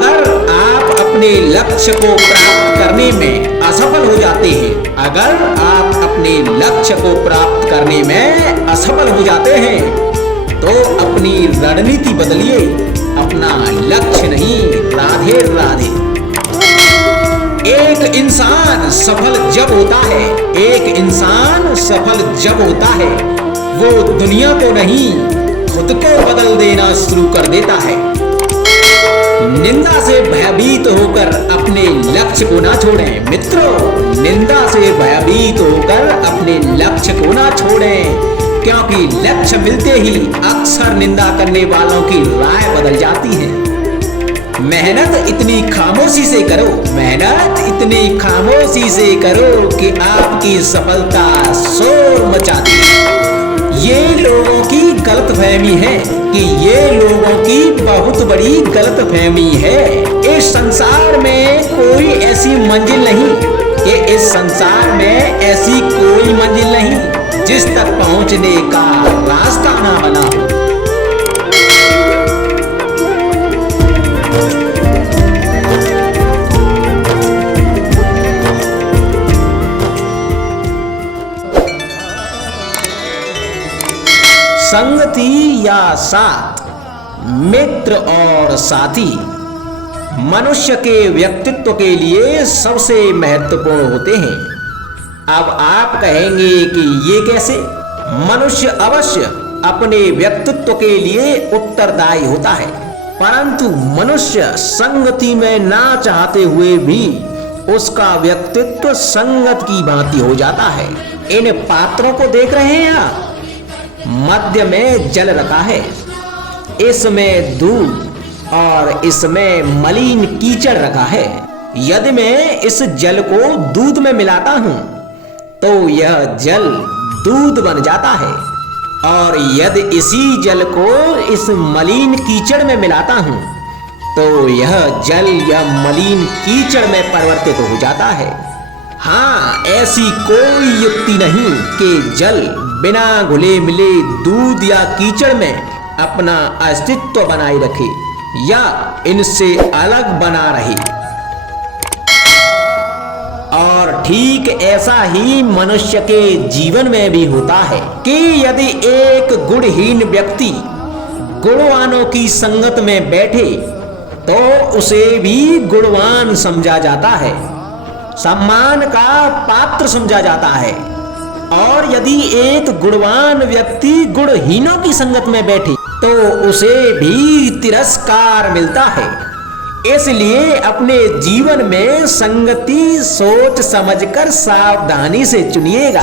अगर आप अपने लक्ष्य को प्राप्त करने में असफल हो जाते हैं, अगर आप अपने लक्ष्य को प्राप्त करने में असफल हो जाते हैं, तो अपनी रणनीति बदलिए, अपना लक्ष्य नहीं। राधे राधे। एक इंसान सफल जब होता है, एक इंसान सफल जब होता है, वो दुनिया को नहीं खुद को बदल देना शुरू कर देता है। निंदा से भयभीत होकर अपने लक्ष्य को ना छोड़ें मित्रों, निंदा से भयभीत होकर अपने लक्ष्य को ना छोड़ें, क्योंकि लक्ष्य मिलते ही अक्सर निंदा करने वालों की राय बदल जाती है। मेहनत इतनी खामोशी से करो, मेहनत इतनी खामोशी से करो कि आपकी सफलता शोर मचाती है। ये लोगों की गलतफहमी है कि ये लोगों की बहुत बड़ी गलतफहमी है। इस संसार में कोई ऐसी मंजिल नहीं, कि इस संसार में ऐसी कोई मंजिल नहीं जिस तक पहुंचने का रास्ता ना बना हो। संगति या साथ, मित्र और साथी मनुष्य के व्यक्तित्व के लिए सबसे महत्वपूर्ण होते हैं। अब आप कहेंगे कि ये कैसे? मनुष्य अवश्य अपने व्यक्तित्व के लिए उत्तरदायी होता है, परंतु मनुष्य संगति में ना चाहते हुए भी उसका व्यक्तित्व संगत की भांति हो जाता है। इन पात्रों को देख रहे हैं आप? मध्य में जल रखा है, इसमें दूध और इसमें मलिन कीचड़ रखा है। यदि मैं इस जल को दूध में मिलाता हूं तो यह जल दूध बन जाता है, और यदि इसी जल को इस मलिन कीचड़ में मिलाता हूं तो यह जल या मलिन कीचड़ में परिवर्तित हो जाता है। हाँ, ऐसी कोई युक्ति नहीं कि जल बिना घुले मिले दूध या कीचड़ में अपना अस्तित्व बनाए रखे या इनसे अलग बना रहे। और ठीक ऐसा ही मनुष्य के जीवन में भी होता है कि यदि एक गुणहीन व्यक्ति गुणवानों की संगत में बैठे तो उसे भी गुणवान समझा जाता है, सम्मान का पात्र समझा जाता है। और यदि एक गुणवान व्यक्ति गुणहीनों की संगत में बैठे तो उसे भी तिरस्कार मिलता है। इसलिए अपने जीवन में संगति सोच समझकर सावधानी से चुनिएगा।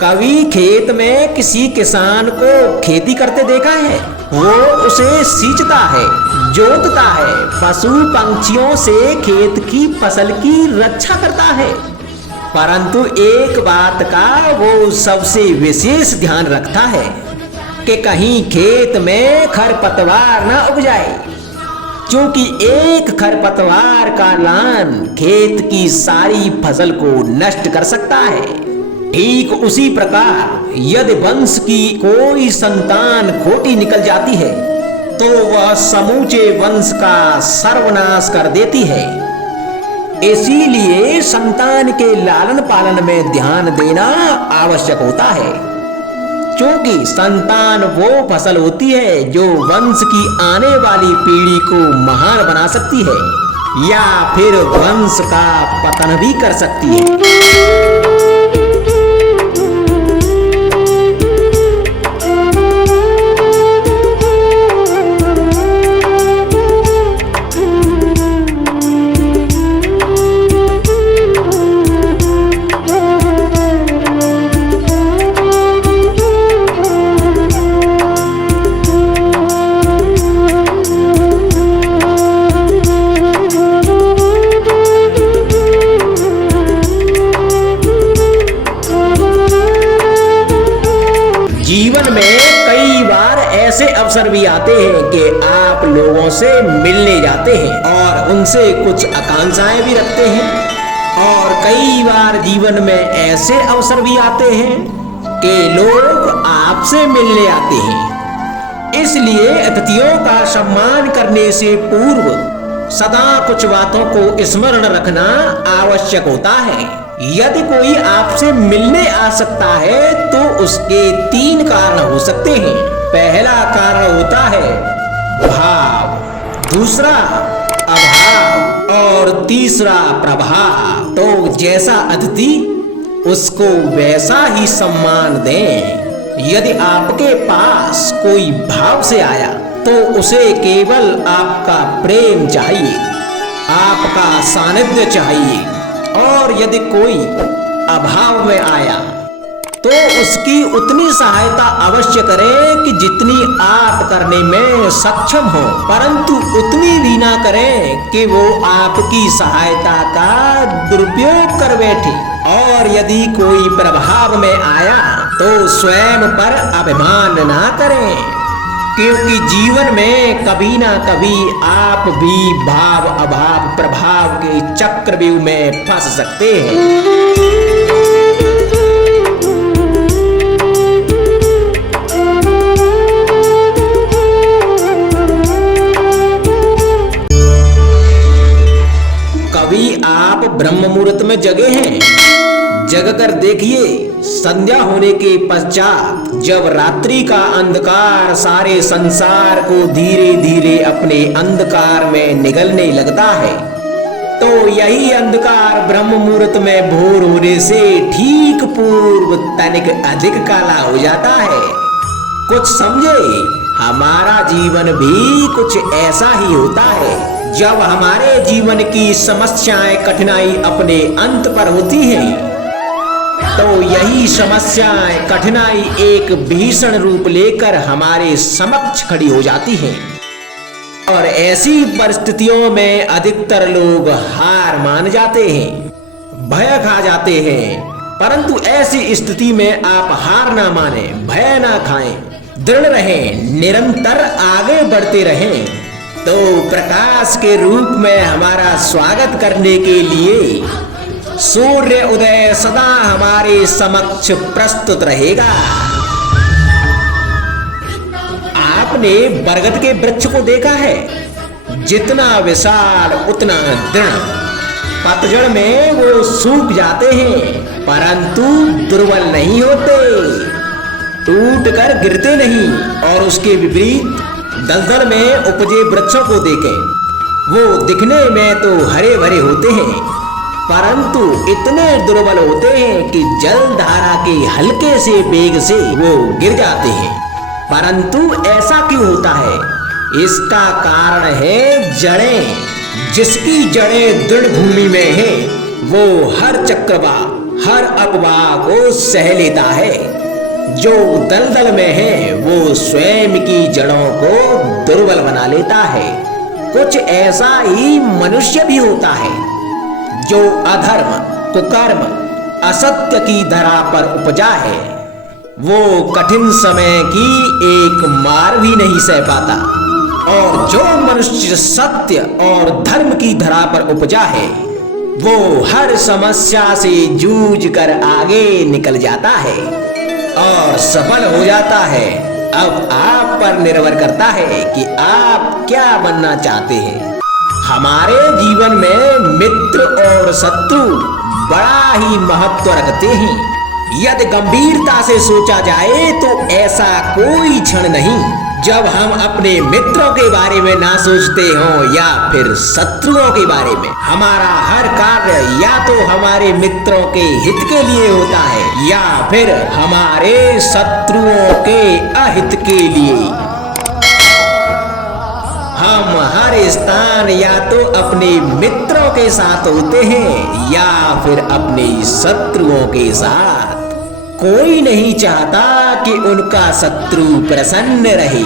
कभी खेत में किसी किसान को खेती करते देखा है? वो उसे सींचता है, जोतता है, पशु पंछियों से खेत की फसल की रक्षा करता है, परंतु एक बात का वो सबसे विशेष ध्यान रखता है कि कहीं खेत में खरपतवार न उग जाए, क्योंकि एक खरपतवार का लान खेत की सारी फसल को नष्ट कर सकता है। ठीक उसी प्रकार यदि वंश की कोई संतान खोटी निकल जाती है तो वह समूचे वंश का सर्वनाश कर देती है। इसीलिए संतान के लालन पालन में ध्यान देना आवश्यक होता है, क्योंकि संतान वो फसल होती है जो वंश की आने वाली पीढ़ी को महान बना सकती है या फिर वंश का पतन भी कर सकती है। जीवन में कई बार ऐसे अवसर भी आते हैं कि आप लोगों से मिलने जाते हैं और उनसे कुछ आकांक्षाएं भी रखते हैं, और कई बार जीवन में ऐसे अवसर भी आते हैं कि लोग आपसे मिलने आते हैं इसलिए अतिथियों का सम्मान करने से पूर्व सदा कुछ बातों को स्मरण रखना आवश्यक होता है। यदि कोई आपसे मिलने आ सकता है तो उसके 3 कारण हो सकते हैं। पहला कारण होता है भाव, दूसरा अभाव और तीसरा प्रभाव। तो जैसा अतिथि उसको वैसा ही सम्मान दें। यदि आपके पास कोई भाव से आया तो उसे केवल आपका प्रेम चाहिए, आपका सानिध्य चाहिए। और यदि कोई अभाव में आया तो उसकी उतनी सहायता अवश्य करें कि जितनी आप करने में सक्षम हो, परंतु उतनी भी ना करें कि वो आपकी सहायता का दुरुपयोग कर बैठे। और यदि कोई प्रभाव में आया तो स्वयं पर अभिमान ना करें, क्योंकि जीवन में कभी ना कभी आप भी भाव अभाव प्रभाव के चक्रव्यूह में फंस सकते हैं। कभी आप ब्रह्म मुहूर्त में जगे हैं? जगकर देखिए, संध्या होने के पश्चात जब रात्रि का अंधकार सारे संसार को धीरे धीरे अपने अंधकार में निगलने लगता है, तो यही अंधकार ब्रह्म मुहूर्त में भोर होने से ठीक पूर्व तनिक अधिक काला हो जाता है। कुछ समझे, हमारा जीवन भी कुछ ऐसा ही होता है। जब हमारे जीवन की समस्याएं कठिनाई अपने अंत पर होती हैं, तो यही समस्याएं कठिनाई एक भीषण रूप लेकर हमारे समक्ष खड़ी हो जाती हैं। और ऐसी परिस्थितियों में अधिकतर लोग हार मान जाते हैं, भय खा जाते हैं। परंतु ऐसी स्थिति में आप हार ना माने, भय ना खाएं, दृढ़ रहें, निरंतर आगे बढ़ते रहें। तो प्रकाश के रूप में हमारा स्वागत करने के लिए सूर्य उदय सदा हमारे समक्ष प्रस्तुत रहेगा। आपने बरगद के वृक्ष को देखा है? जितना विशाल उतना दृढ़। पतझड़ में वो सूख जाते हैं, परंतु दुर्बल नहीं होते, टूट कर गिरते नहीं। और उसके विपरीत दलदल में उपजे वृक्षों को देखें, वो दिखने में तो हरे भरे होते हैं, परंतु इतने दुर्बल होते हैं कि जल धारा के हल्के से वेग से वो गिर जाते हैं। परंतु ऐसा क्यों होता है? इसका कारण है जड़ें। जिसकी जड़ें दृढ़ भूमि में है वो हर चक्रवात, हर अफवाह को सह लेता है। जो दलदल में है वो स्वयं की जड़ों को दुर्बल बना लेता है। कुछ ऐसा ही मनुष्य भी होता है, जो अधर्म, कुकर्म, असत्य की धरा पर उपजा है। वो कठिन समय की एक मार भी नहीं सह पाता। और जो मनुष्य सत्य और धर्म की धरा पर उपजा है वो हर समस्या से जूझ कर आगे निकल जाता है और सफल हो जाता है। अब आप पर निर्भर करता है कि आप क्या बनना चाहते हैं। हमारे जीवन में मित्र और शत्रु बड़ा ही महत्व रखते हैं। यदि गंभीरता से सोचा जाए तो ऐसा कोई क्षण नहीं जब हम अपने मित्रों के बारे में ना सोचते हों या फिर शत्रुओं के बारे में। हमारा हर कार्य या तो हमारे मित्रों के हित के लिए होता है या फिर हमारे शत्रुओं के अहित के लिए। हम हर स्थान या तो अपने मित्रों के साथ होते हैं या फिर अपने शत्रुओं के साथ। कोई नहीं चाहता कि उनका शत्रु प्रसन्न रहे।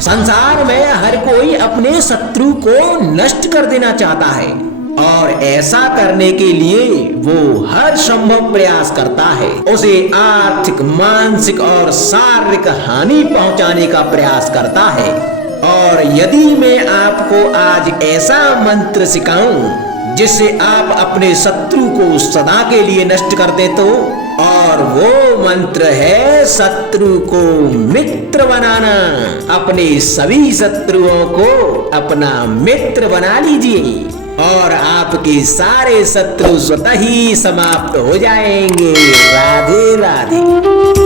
संसार में हर कोई अपने शत्रु को नष्ट कर देना चाहता है और ऐसा करने के लिए वो हर संभव प्रयास करता है। उसे आर्थिक, मानसिक और शारीरिक हानि पहुंचाने का प्रयास करता है। और यदि मैं आपको आज ऐसा मंत्र सिखाऊं जिससे आप अपने शत्रु को सदा के लिए नष्ट कर दे, तो और वो मंत्र है शत्रु को मित्र बनाना। अपने सभी शत्रुओं को अपना मित्र बना लीजिए और आपके सारे शत्रु स्वतः ही समाप्त हो जाएंगे। राधे राधे।